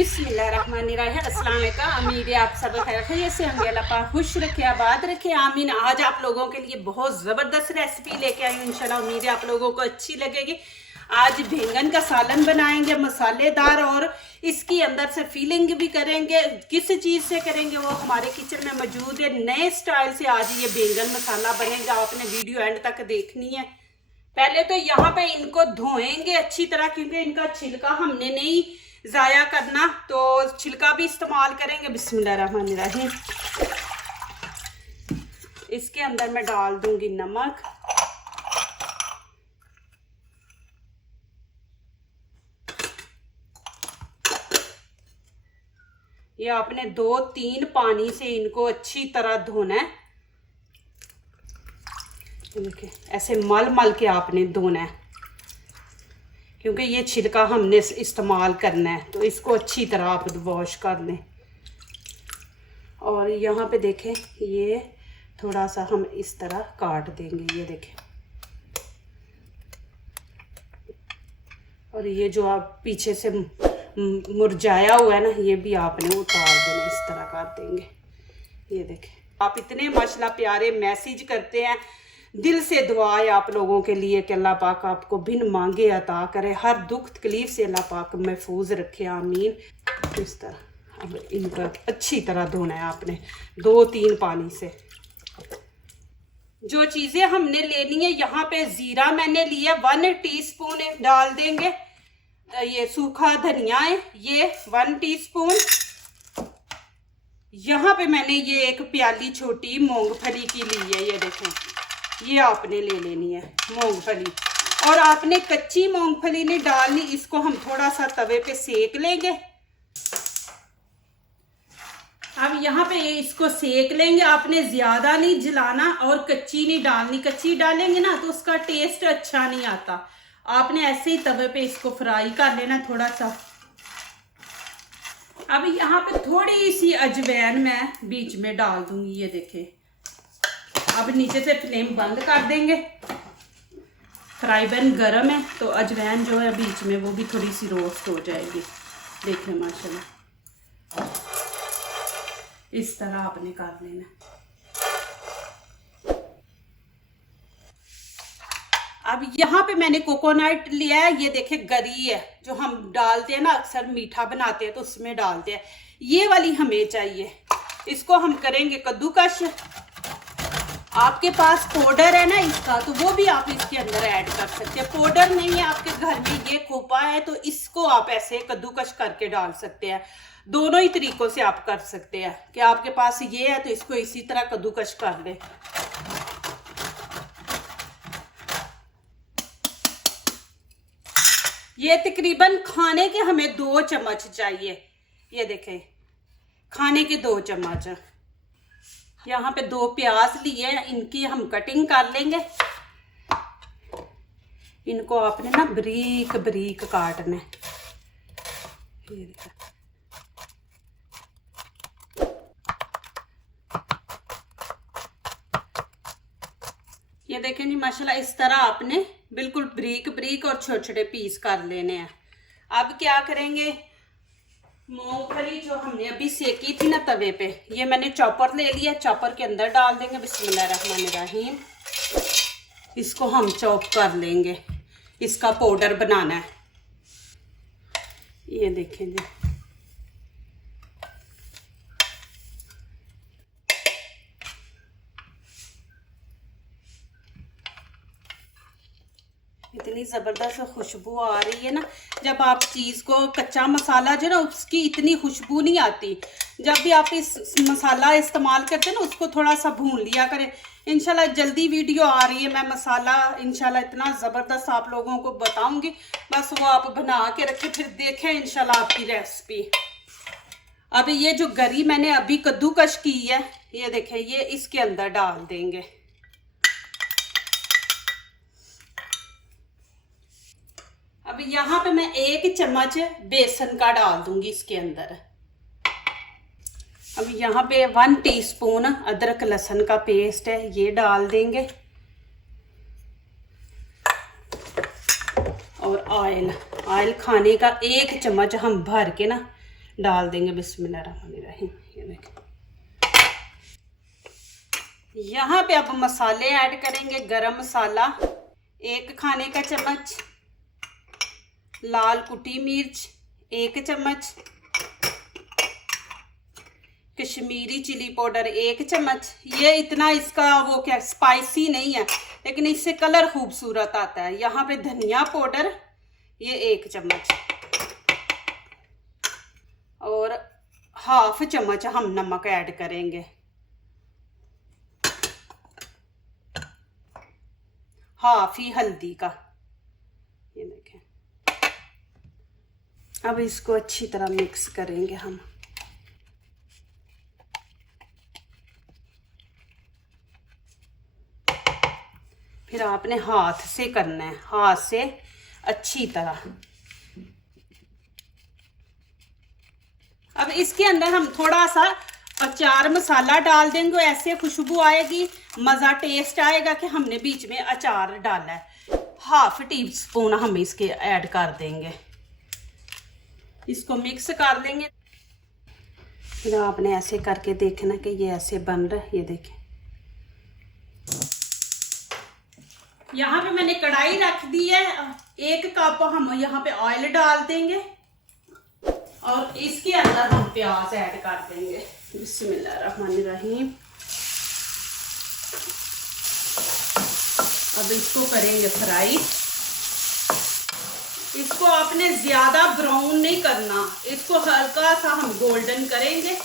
बिस्मिल्लाहिर्रहमानिर्रहीम। अस्सलाम वालेकुम। उम्मीद है आप सब खैर खैरियत से होंगे। अल्लाह पाक खुश रखे, आबाद रखे, आमीन। आज आप लोगों के लिए बहुत ज़बरदस्त रेसिपी लेके आई हूँ। इंशाल्लाह उम्मीद है आप लोगों को अच्छी लगेगी। आज बैंगन का सालन बनाएंगे मसालेदार, और इसकी अंदर से फीलिंग भी करेंगे। किस चीज़ से करेंगे वो हमारे किचन में मौजूद है। नए स्टाइल से आज ये बैंगन मसाला बनेगा। आपने वीडियो एंड तक देखनी है। पहले तो यहाँ पे इनको धोएंगे अच्छी तरह, क्योंकि इनका छिलका हमने नहीं ज़ाया करना, तो छिलका भी इस्तेमाल करेंगे। बिस्मिल्लाहिर्रहमानिर्रहीम। इसके अंदर मैं डाल दूंगी नमक, ये आपने 2-3 पानी से इनको अच्छी तरह धोना है। देखिए ऐसे मल मल के आपने धोना है, क्योंकि ये छिलका हमने इस्तेमाल करना है। तो इसको अच्छी तरह आप वॉश कर लें। और यहाँ पे देखें, ये थोड़ा सा हम इस तरह काट देंगे, ये देखें। और ये जो आप पीछे से मुरझाया हुआ है ना, ये भी आपने उतार देना, इस तरह कर देंगे। ये देखें, आप इतने माशाल्लाह प्यारे मैसेज करते हैं। दिल से दुआ है आप लोगों के लिए कि अल्लाह पाक आपको बिन मांगे अता करे, हर दुख तकलीफ से अल्लाह पाक महफूज रखे, आमीन। इस तरह अब इनका अच्छी तरह धोना है आपने 2-3 पानी से। जो चीज़ें हमने लेनी है, यहाँ पे ज़ीरा मैंने लिया 1 टीस्पून डाल देंगे। ये सूखा धनिया है, ये 1 टीस्पून। यहाँ पे मैंने ये 1 प्याली छोटी मूंगफली की ली है, ये देखें, ये आपने ले लेनी है मूंगफली। और आपने कच्ची मूंगफली नहीं डालनी, इसको हम थोड़ा सा तवे पे सेक लेंगे। अब यहाँ पे इसको सेक लेंगे, आपने ज़्यादा नहीं जलाना और कच्ची नहीं डालनी। कच्ची डालेंगे ना तो उसका टेस्ट अच्छा नहीं आता। आपने ऐसे ही तवे पे इसको फ्राई कर लेना थोड़ा सा। अब यहाँ पे थोड़ी सी अजवाइन मैं बीच में डाल दूंगी, ये देखें। अब नीचे से फ्लेम बंद कर देंगे। फ्राई पैन गर्म है, तो अजवाइन जो है बीच में वो भी थोड़ी सी रोस्ट हो जाएगी। देखें माशाल्लाह, इस तरह आपने कर लेना। अब यहाँ पे मैंने कोकोनट लिया है, ये देखें गरी है, जो हम डालते हैं ना अक्सर मीठा बनाते हैं तो उसमें डालते हैं। ये वाली हमें चाहिए। इसको हम करेंगे कद्दूकश। आपके पास पाउडर है ना इसका, तो वो भी आप इसके अंदर ऐड कर सकते हैं। पाउडर नहीं है आपके घर में, ये खोपा है, तो इसको आप ऐसे कद्दूकश करके डाल सकते हैं। दोनों ही तरीकों से आप कर सकते हैं कि आपके पास ये है तो इसको इसी तरह कद्दूकश कर दे। ये तकरीबन खाने के हमें 2 चम्मच चाहिए। ये देखें, खाने के 2 चम्मच। यहाँ पे 2 प्याज लिए हैं, इनकी हम कटिंग कर लेंगे। इनको आपने ना बारीक बारीक काटना है। ये देखें जी माशाल्लाह, इस तरह आपने बिल्कुल बारीक बारीक और छोटे छोटे पीस कर लेने हैं। अब क्या करेंगे, मूंगफली जो हमने अभी सेकी थी ना तवे पे, ये मैंने चॉपर ले लिया, चॉपर के अंदर डाल देंगे। बिस्मिल्लाहिर्रहमानिर्रहीम। इसको हम चॉप कर लेंगे, इसका पाउडर बनाना है। ये देखें जी, इतनी ज़बरदस्त खुशबू आ रही है ना। जब आप चीज़ को, कच्चा मसाला जो ना, उसकी इतनी खुशबू नहीं आती। जब भी आप इस मसाला इस्तेमाल करते हैं ना, उसको थोड़ा सा भून लिया करें। इंशाल्लाह जल्दी वीडियो आ रही है, मैं मसाला इंशाल्लाह इतना ज़बरदस्त आप लोगों को बताऊंगी। बस वो आप बना के रखें, फिर देखें इंशाल्लाह आपकी रेसिपी। अब ये जो गरी मैंने अभी कद्दूकश की है, ये देखें, ये इसके अंदर डाल देंगे। अब यहाँ पे मैं 1 चम्मच बेसन का डाल दूंगी इसके अंदर। अब यहाँ पे 1 टीस्पून अदरक लहसुन का पेस्ट है, ये डाल देंगे। और ऑयल खाने का 1 चम्मच हम भर के ना डाल देंगे बिस्मिल्लाहिर्रहमानिर्रहीम। ये देखें, यहाँ पे अब मसाले ऐड करेंगे। गरम मसाला 1 खाने का चम्मच, लाल कुटी मिर्च 1 चम्मच, कश्मीरी चिली पाउडर 1 चम्मच। ये इतना इसका वो क्या स्पाइसी नहीं है, लेकिन इससे कलर खूबसूरत आता है। यहाँ पे धनिया पाउडर ये 1 चम्मच, और हाफ चम्मच हम नमक ऐड करेंगे, हाफ ही हल्दी का। ये देखें, अब इसको अच्छी तरह मिक्स करेंगे हम। फिर आपने हाथ से करना है, हाथ से अच्छी तरह। अब इसके अंदर हम थोड़ा सा अचार मसाला डाल देंगे, ऐसे खुशबू आएगी, मज़ा टेस्ट आएगा कि हमने बीच में अचार डाला है। हाफ टी स्पून हम इसके ऐड कर देंगे, इसको मिक्स कर देंगे। फिर आपने ऐसे करके देखना कि ये ऐसे बन रहा है। ये देखें, यहाँ पे मैंने कढ़ाई रख दी है, 1 कप हम यहाँ पे ऑयल डाल देंगे और इसके अंदर हम प्याज ऐड कर देंगे। बिस्मिल्लाहिर्रहमानिर्रहीम। अब इसको करेंगे फ्राई। इसको आपने ज्यादा ब्राउन नहीं करना, इसको हल्का सा हम गोल्डन करेंगे,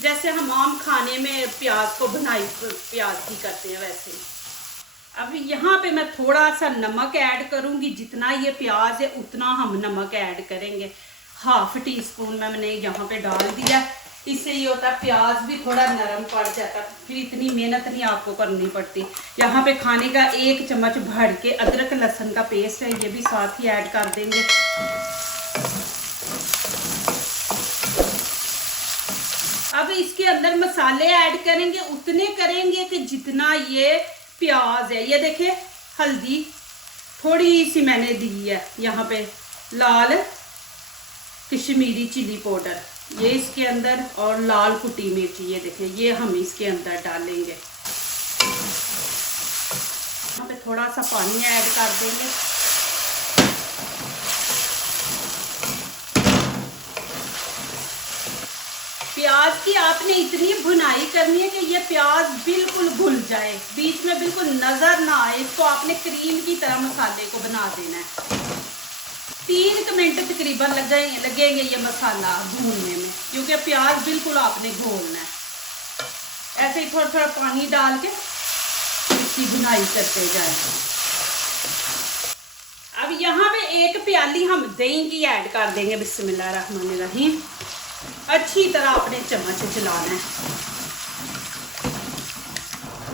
जैसे हम आम खाने में प्याज को भुनाई प्याज की करते हैं वैसे। अब यहाँ पे मैं थोड़ा सा नमक ऐड करूंगी, जितना ये प्याज है उतना हम नमक ऐड करेंगे। हाफ टी स्पून मैंने यहाँ पे डाल दिया। इससे ये होता है प्याज भी थोड़ा नरम पड़ जाता है, फिर इतनी मेहनत नहीं आपको करनी पड़ती। यहाँ पे खाने का 1 चम्मच भर के अदरक लहसुन का पेस्ट है, ये भी साथ ही ऐड कर देंगे। अब इसके अंदर मसाले ऐड करेंगे, उतने करेंगे कि जितना ये प्याज है। ये देखिए, हल्दी थोड़ी सी मैंने दी है, यहाँ पे लाल कश्मीरी चिली पाउडर ये इसके अंदर, और लाल कुटी मिर्च ये देखिए, ये हम इसके अंदर डालेंगे। यहाँ पे थोड़ा सा पानी ऐड कर देंगे। प्याज की आपने इतनी भुनाई करनी है कि ये प्याज बिल्कुल घुल जाए, बीच में बिल्कुल नजर ना आए। इसको आपने क्रीम की तरह मसाले को बना देना है। 3 मिनट तकरीबन लगेंगे ये मसाला भूनने में, क्योंकि प्याज बिल्कुल आपने घोलना है। ऐसे ही थोड़ा थोड़ा पानी डाल के इसकी भुनाई करते जाए। अब यहाँ पे 1 प्याली हम दही की ऐड कर देंगे। बिस्मिल्लाहिर्रहमानिर्रहीम। अच्छी तरह आपने चम्मच चलाना है।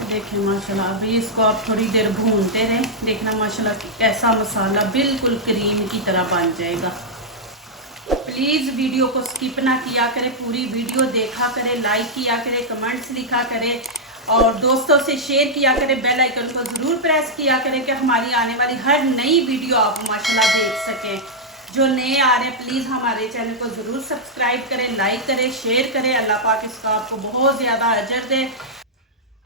देखें माशाल्लाह, अभी इसको आप थोड़ी देर भूनते रहें, देखना माशाल्लाह ऐसा मसाला बिल्कुल क्रीम की तरह बन जाएगा। प्लीज़ वीडियो को स्किप ना किया करें, पूरी वीडियो देखा करें, लाइक किया करें, कमेंट्स लिखा करें और दोस्तों से शेयर किया करें। बेल आइकन को ज़रूर प्रेस किया करें कि हमारी आने वाली हर नई वीडियो आप माशाल्लाह देख सकें। जो नए आ रहे हैं प्लीज़ हमारे चैनल को ज़रूर सब्सक्राइब करें, लाइक करें, शेयर करें। अल्लाह पाक इसका आपको बहुत ज़्यादा अजर दे।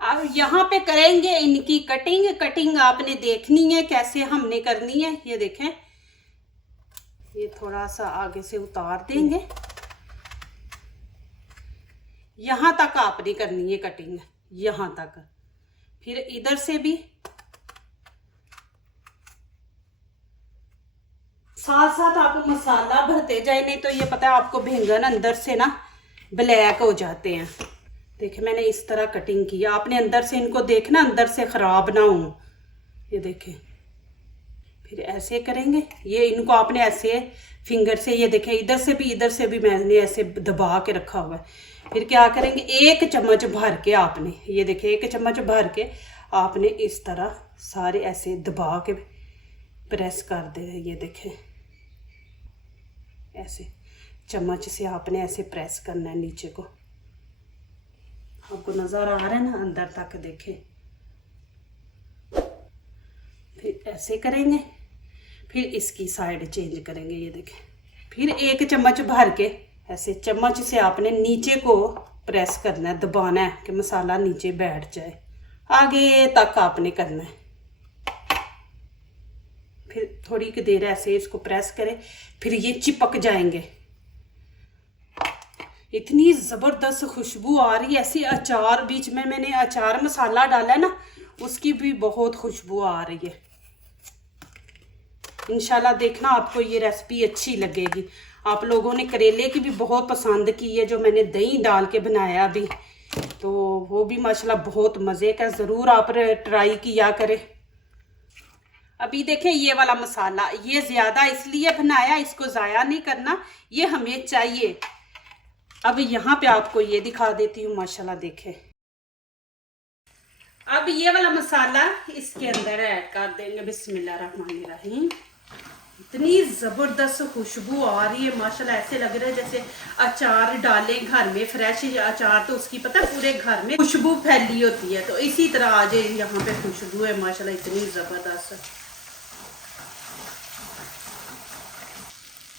अब यहाँ पे करेंगे इनकी कटिंग। कटिंग आपने देखनी है कैसे हमने करनी है। ये देखें, ये थोड़ा सा आगे से उतार देंगे, यहाँ तक आपने करनी है कटिंग, यहाँ तक। फिर इधर से भी साथ साथ आप मसाला भरते जाए, नहीं तो ये पता है आपको बैंगन अंदर से ना ब्लैक हो जाते हैं। देखिए मैंने इस तरह कटिंग की, आपने अंदर से इनको देखना, अंदर से ख़राब ना हो। ये देखें, फिर ऐसे करेंगे, ये इनको आपने ऐसे फिंगर से, ये देखें इधर से भी मैंने ऐसे दबा के रखा हुआ है। फिर क्या करेंगे, 1 चम्मच भर के आपने, ये देखें 1 चम्मच भर के आपने इस तरह सारे ऐसे दबा के प्रेस कर दे। ये देखें ऐसे चम्मच से आपने ऐसे प्रेस करना है नीचे को। आपको नज़र आ रहा है ना अंदर तक, देखें। फिर ऐसे करेंगे, फिर इसकी साइड चेंज करेंगे। ये देखें, फिर 1 चम्मच भर के ऐसे चम्मच से आपने नीचे को प्रेस करना है, दबाना है कि मसाला नीचे बैठ जाए। आगे तक आपने करना है। फिर थोड़ी की देर ऐसे इसको प्रेस करें, फिर ये चिपक जाएंगे। इतनी ज़बरदस्त खुशबू आ रही है ऐसी। अचार बीच में मैंने अचार मसाला डाला है ना, उसकी भी बहुत खुशबू आ रही है। इंशाल्लाह देखना आपको ये रेसिपी अच्छी लगेगी। आप लोगों ने करेले की भी बहुत पसंद की है, जो मैंने दही डाल के बनाया अभी, तो वो भी माशाल्लाह बहुत मज़े का। ज़रूर आप ट्राई किया करें। अभी देखें ये वाला मसाला, ये ज़्यादा इसलिए बनाया, इसको ज़ाया नहीं करना, ये हमें चाहिए। अब यहाँ पे आपको ये दिखा देती हूँ, माशाल्लाह देखें। अब ये वाला मसाला इसके अंदर ऐड कर देंगे। बिस्मिल्लाहिर्रहमानिर्रहीम। इतनी ज़बरदस्त खुशबू आ रही है माशाल्लाह, ऐसे लग रहा है जैसे अचार डालें घर में, फ्रेश अचार तो उसकी पता पूरे घर में खुशबू फैली होती है, तो इसी तरह आज यहाँ पे खुशबू है माशाल्लाह इतनी ज़बरदस्त।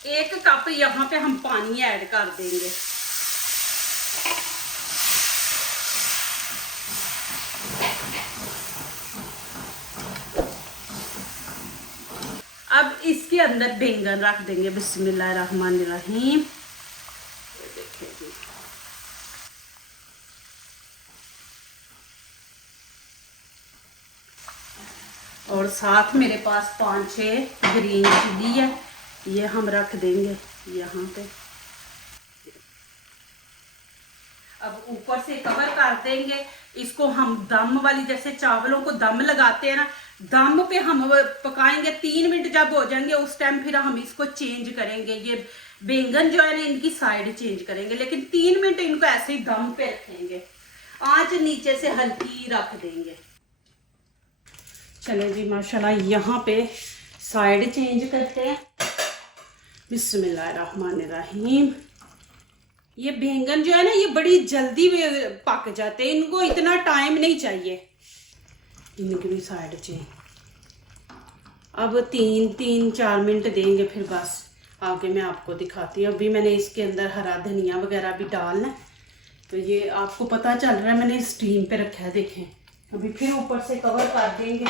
1 कप यहाँ पे हम पानी ऐड कर देंगे। अब इसके अंदर बैंगन रख देंगे। बिस्मिल्लाहिर्रहमानिर्रहीम। देखिए जी, और साथ मेरे पास 5-6 ग्रीन चिली है, ये हम रख देंगे यहाँ पे। अब ऊपर से कवर कर देंगे इसको। हम दम वाली, जैसे चावलों को दम लगाते हैं ना, दम पे हम पकाएंगे। 3 मिनट जब हो जाएंगे उस टाइम फिर हम इसको चेंज करेंगे। ये बैंगन जो है ना, इनकी साइड चेंज करेंगे, लेकिन 3 मिनट इनको ऐसे ही दम पे रखेंगे। आंच नीचे से हल्की रख देंगे। चलें जी, माशाल्लाह यहाँ पे साइड चेंज करते हैं। बिस्मिल्लाहिर्रहमानिर्रहीम। ये बैंगन जो है ना, ये बड़ी जल्दी पक जाते हैं, इनको इतना टाइम नहीं चाहिए। इनकी भी साइड चेंज। अब 3-4 मिनट देंगे, फिर बस आगे मैं आपको दिखाती हूँ। अभी मैंने इसके अंदर हरा धनिया वगैरह भी डालना है, तो ये आपको पता चल रहा है मैंने स्टीम पे रखा है। देखें, अभी फिर ऊपर से कवर कर देंगे।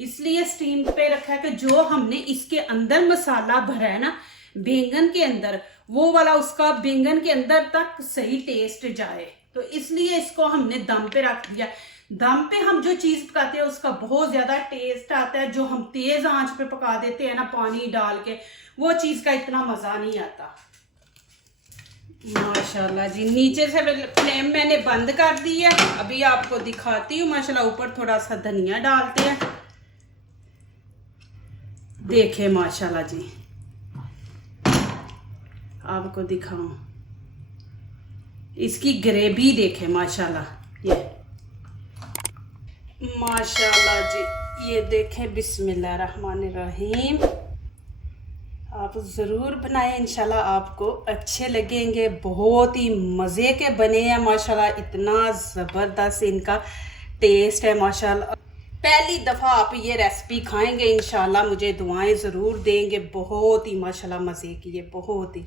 इसलिए स्टीम पे रखा है कि जो हमने इसके अंदर मसाला भरा है ना बैंगन के अंदर, वो वाला उसका बैंगन के अंदर तक सही टेस्ट जाए, तो इसलिए इसको हमने दम पे रख दिया। दम पे हम जो चीज़ पकाते हैं उसका बहुत ज़्यादा टेस्ट आता है। जो हम तेज़ आंच पे पका देते हैं ना पानी डाल के, वो चीज़ का इतना मज़ा नहीं आता। माशाल्लाह जी, नीचे से फ्लेम मैंने बंद कर दी है। अभी आपको दिखाती हूँ। माशाल्लाह ऊपर थोड़ा सा धनिया डालते हैं। देखें माशाल्लाह जी, आपको दिखाऊं इसकी ग्रेवी देखें माशाल्लाह। ये माशाल्लाह जी, ये देखें। बिस्मिल्लाहिर्रहमानिर्रहीम। आप ज़रूर बनाएं, इंशाल्लाह आपको अच्छे लगेंगे। बहुत ही मज़े के बने हैं माशाल्लाह। इतना ज़बरदस्त इनका टेस्ट है माशाल्लाह। पहली दफ़ा आप ये रेसिपी खाएंगे, इंशाल्लाह मुझे दुआएं ज़रूर देंगे। बहुत ही माशाल्लाह मज़े की है, बहुत ही।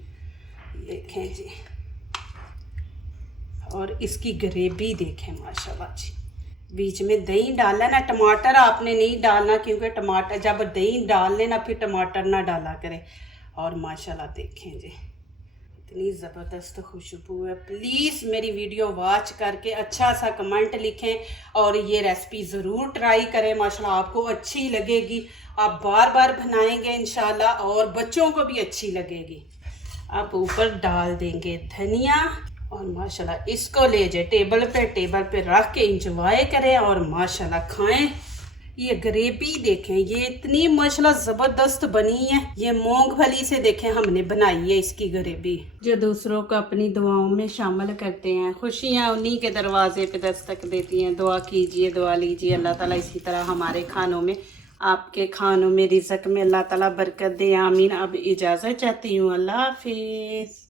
देखें जी, और इसकी ग्रेवी देखें माशाल्लाह जी। बीच में दही डाला ना, टमाटर आपने नहीं डालना, क्योंकि टमाटर जब दही डाल लेना फिर टमाटर ना डाला करें। और माशाल्लाह देखें जी, इतनी ज़बरदस्त खुशबू है। प्लीज़ मेरी वीडियो वॉच करके अच्छा सा कमेंट लिखें और ये रेसिपी ज़रूर ट्राई करें। माशाल्लाह आपको अच्छी लगेगी, आप बार बार बनाएंगे इंशाल्लाह, और बच्चों को भी अच्छी लगेगी। आप ऊपर डाल देंगे धनिया, और माशाल्लाह इसको ले जाए टेबल पे रख के इंजॉय करें और माशाल्लाह खाएं। ये ग्रेवी देखें, ये इतनी माशाल्लाह ज़बरदस्त बनी है। ये मूंगफली से देखें हमने बनाई है इसकी ग्रेवी। जो दूसरों को अपनी दुआओं में शामिल करते हैं, खुशियाँ उन्हीं के दरवाजे पे दस्तक देती हैं। दुआ कीजिए, दुआ लीजिए, अल्लाह ताला इसी तरह हमारे खानों में, आपके खानों में, रिज़्क़ में अल्लाह ताला बरकत दे। आमीन। अब इजाज़त चाहती हूँ, अल्लाह हाफिज़।